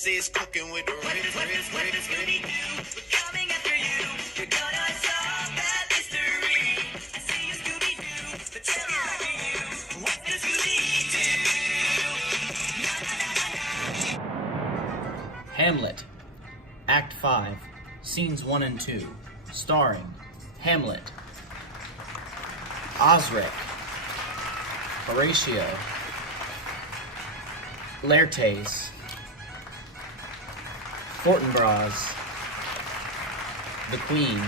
Says cooking with the raiders, coming after you. You're gonna solve that mystery. I see you, Scooby-Doo, but tell me what do you? What does Scooby-Doo? Hamlet, Act 5, Scenes 1 and 2, starring Hamlet, Osric, Horatio, Laertes, Fortinbras, the Queen,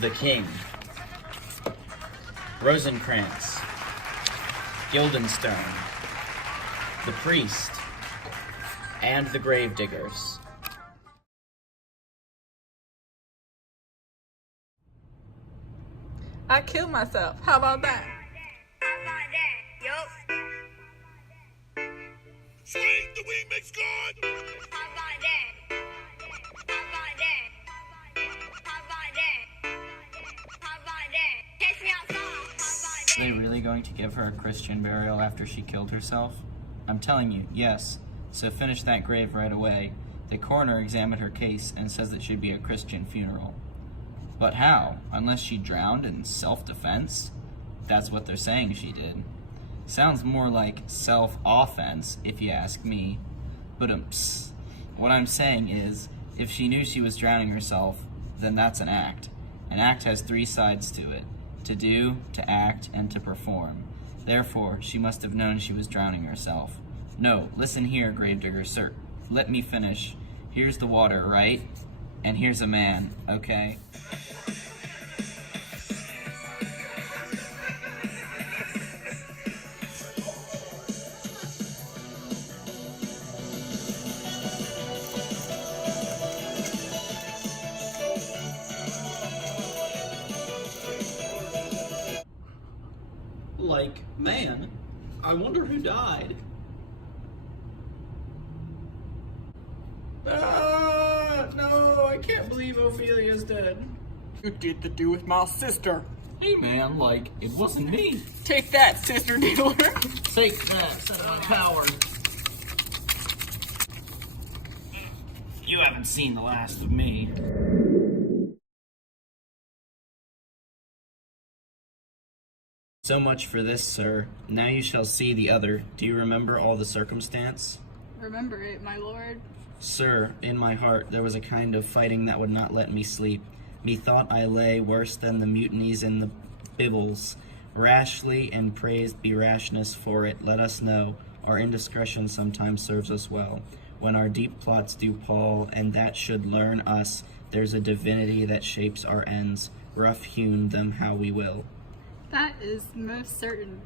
the King, Rosencrantz, Guildenstern, the Priest, and the Gravediggers. I killed myself. How about that? How about that? Yup. Swing the wing makes God. How about that? How about that? How about that? How about that? Catch me outside. How about that? Are they really going to give her a Christian burial after she killed herself? I'm telling you, yes. So finish that grave right away. The coroner examined her case and says it should be a Christian funeral. But how? Unless she drowned in self-defense? That's what they're saying she did. Sounds more like self-offense, if you ask me. But what I'm saying is, if she knew she was drowning herself, then that's an act. An act has 3 sides to it: to do, to act, and to perform. Therefore, she must have known she was drowning herself. No, listen here, Gravedigger, sir. Let me finish. Here's the water, right? And here's a man, okay? Like, man, I wonder who died. No, I can't believe Ophelia's dead. You did the do with my sister. Hey man, like, it wasn't me. Take that, sister dealer. Take that, set of power. You haven't seen the last of me. So much for this, sir. Now you shall see the other. Do you remember all the circumstance? Remember it, my lord. Sir, in my heart there was a kind of fighting that would not let me sleep. Methought I lay worse than the mutinies in the bibbles. Rashly, and praised be rashness for it, let us know. Our indiscretion sometimes serves us well. When our deep plots do pall, and that should learn us, there's a divinity that shapes our ends, rough-hewn them how we will. That is most certain.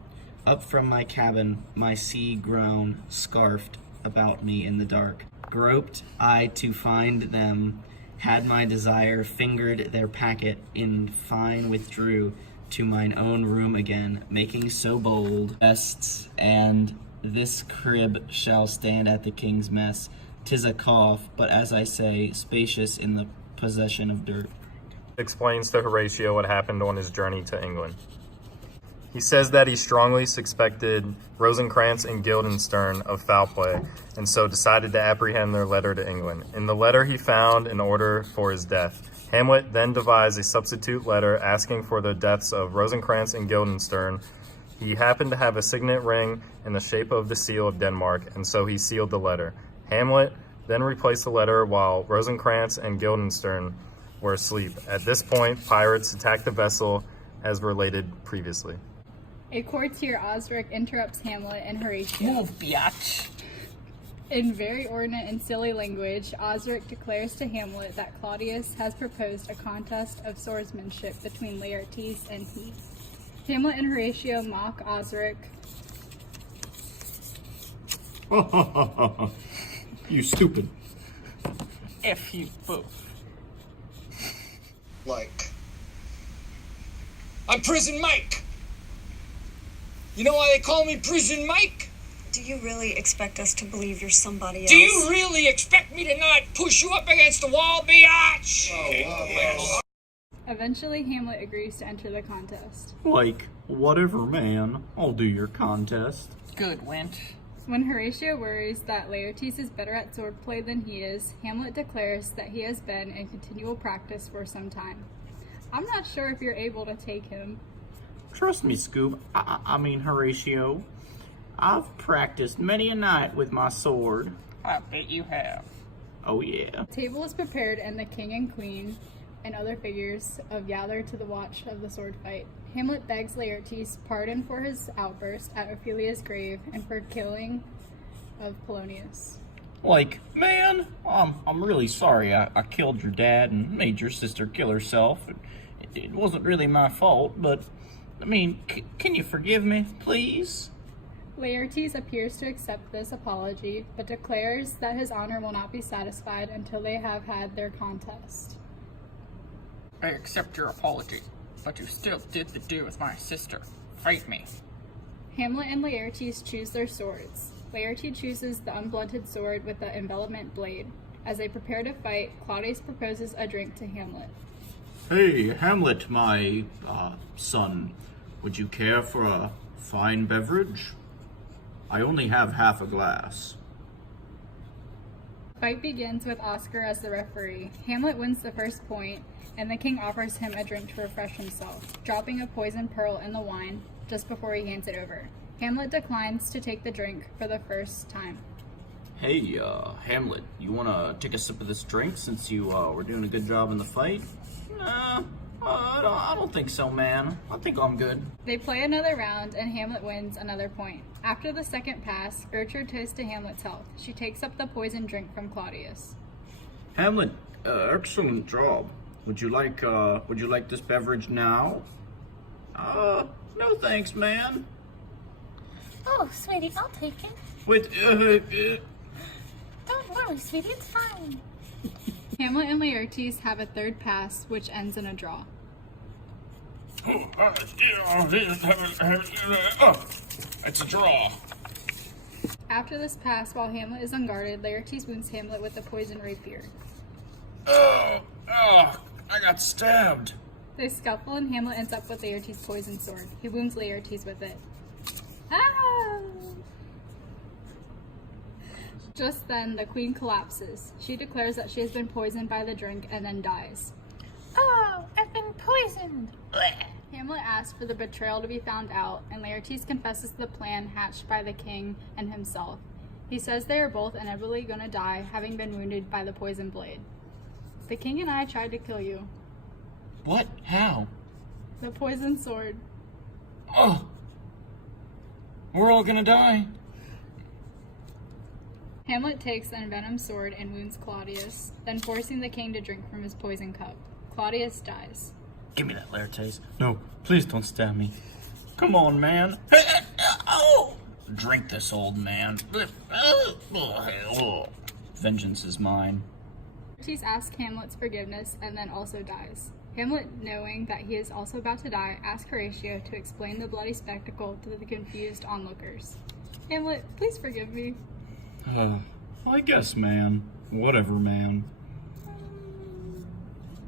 Up from my cabin, my sea grown, scarfed about me in the dark. Groped I to find them, had my desire, fingered their packet, in fine withdrew to mine own room again, making so bold bests, and this crib shall stand at the king's mess. 'Tis a cough, but as I say, spacious in the possession of dirt. Explains to Horatio what happened on his journey to England. He says that he strongly suspected Rosencrantz and Guildenstern of foul play, and so decided to apprehend their letter to England. In the letter he found an order for his death. Hamlet then devised a substitute letter asking for the deaths of Rosencrantz and Guildenstern. He happened to have a signet ring in the shape of the seal of Denmark, and so he sealed the letter. Hamlet then replaced the letter while Rosencrantz and Guildenstern were asleep. At this point, pirates attacked the vessel as related previously. A courtier, Osric, interrupts Hamlet and Horatio. Move, biatch. In very ordinate and silly language, Osric declares to Hamlet that Claudius has proposed a contest of swordsmanship between Laertes and he. Hamlet and Horatio mock Osric. You stupid. F you both. Like, I'm Prison Mike. You know why they call me Prison Mike? Do you really expect us to believe you're somebody else? Do you really expect me to not push you up against the wall, biatch? Eventually, Hamlet agrees to enter the contest. Like, whatever, man. I'll do your contest. Good, Went. When Horatio worries that Laertes is better at swordplay than he is, Hamlet declares that he has been in continual practice for some time. I'm not sure if you're able to take him. Trust me, Scoop. I mean, Horatio. I've practiced many a night with my sword. I bet you have. Oh, yeah. The table is prepared, and the king and queen and other figures have gathered to the watch of the sword fight. Hamlet begs Laertes pardon for his outburst at Ophelia's grave and for killing of Polonius. Like, man, I'm really sorry I killed your dad and made your sister kill herself. It wasn't really my fault, but, I mean, can you forgive me, please? Laertes appears to accept this apology, but declares that his honor will not be satisfied until they have had their contest. I accept your apology, but you still did the do with my sister. Fight me. Hamlet and Laertes choose their swords. Laertes chooses the unblunted sword with the envelopment blade. As they prepare to fight, Claudius proposes a drink to Hamlet. Hey, Hamlet, my, son, would you care for a fine beverage? I only have half a glass. Fight begins with Oscar as the referee. Hamlet wins the first point, and the king offers him a drink to refresh himself, dropping a poison pearl in the wine just before he hands it over. Hamlet declines to take the drink for the first time. Hey, Hamlet, you wanna take a sip of this drink since you, were doing a good job in the fight? Nah, I don't think so, man. I think I'm good. They play another round, and Hamlet wins another point. After the second pass, Gertrude toasts to Hamlet's health. She takes up the poison drink from Claudius. Hamlet, excellent job. Would you like this beverage now? No thanks, man. Oh, sweetie, I'll take it. Wait, Don't worry, sweetie, it's fine. Hamlet and Laertes have a third pass, which ends in a draw. It's a draw. After this pass, while Hamlet is unguarded, Laertes wounds Hamlet with a poison rapier. I got stabbed. They scuffle, and Hamlet ends up with Laertes' poison sword. He wounds Laertes with it. Ah! Just then, the queen collapses. She declares that she has been poisoned by the drink and then dies. Oh, I've been poisoned. Blech. Hamlet asks for the betrayal to be found out, and Laertes confesses the plan hatched by the king and himself. He says they are both inevitably going to die, having been wounded by the poison blade. The king and I tried to kill you. what? How? The poison sword. Oh, we're all gonna die. Hamlet takes the envenomed sword and wounds Claudius, then forcing the king to drink from his poison cup. Claudius dies. Give me that, Laertes. No, please don't stab me. Come on, man. Oh! Drink this, old man. Vengeance is mine. Laertes asks Hamlet's forgiveness and then also dies. Hamlet, knowing that he is also about to die, asks Horatio to explain the bloody spectacle to the confused onlookers. Hamlet, please forgive me. I guess, man. Whatever, man.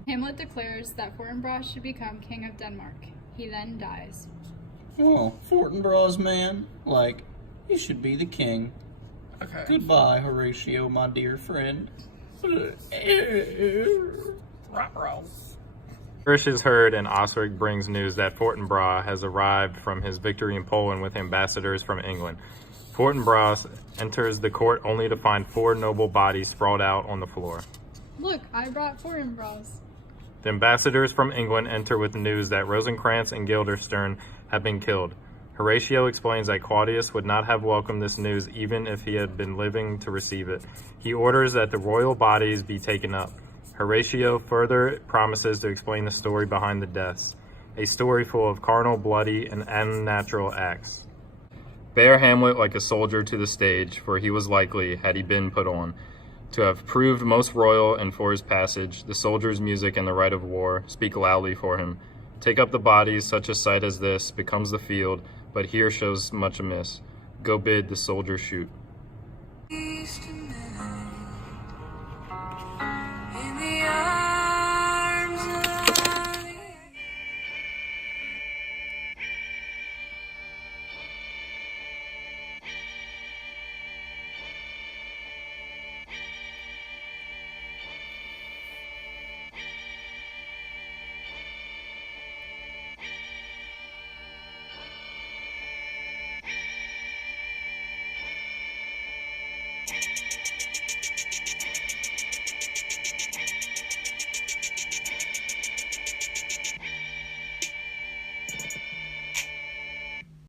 Hamlet declares that Fortinbras should become king of Denmark. He then dies. Well, Fortinbras, man. Like, he should be the king. Okay. Goodbye, Horatio, my dear friend. Ruh-roh. Frisch is heard, and Osric brings news that Fortinbras has arrived from his victory in Poland with ambassadors from England. Fortinbras enters the court only to find 4 noble bodies sprawled out on the floor. Look, I brought Fortinbras. The ambassadors from England enter with news that Rosencrantz and Guildenstern have been killed. Horatio explains that Claudius would not have welcomed this news even if he had been living to receive it. He orders that the royal bodies be taken up. Horatio further promises to explain the story behind the deaths, a story full of carnal, bloody, and unnatural acts. Bear Hamlet like a soldier to the stage, for he was likely, had he been put on, to have proved most royal, and for his passage, the soldier's music and the rite of war speak loudly for him. Take up the bodies, such a sight as this becomes the field, but here shows much amiss. Go bid the soldier shoot.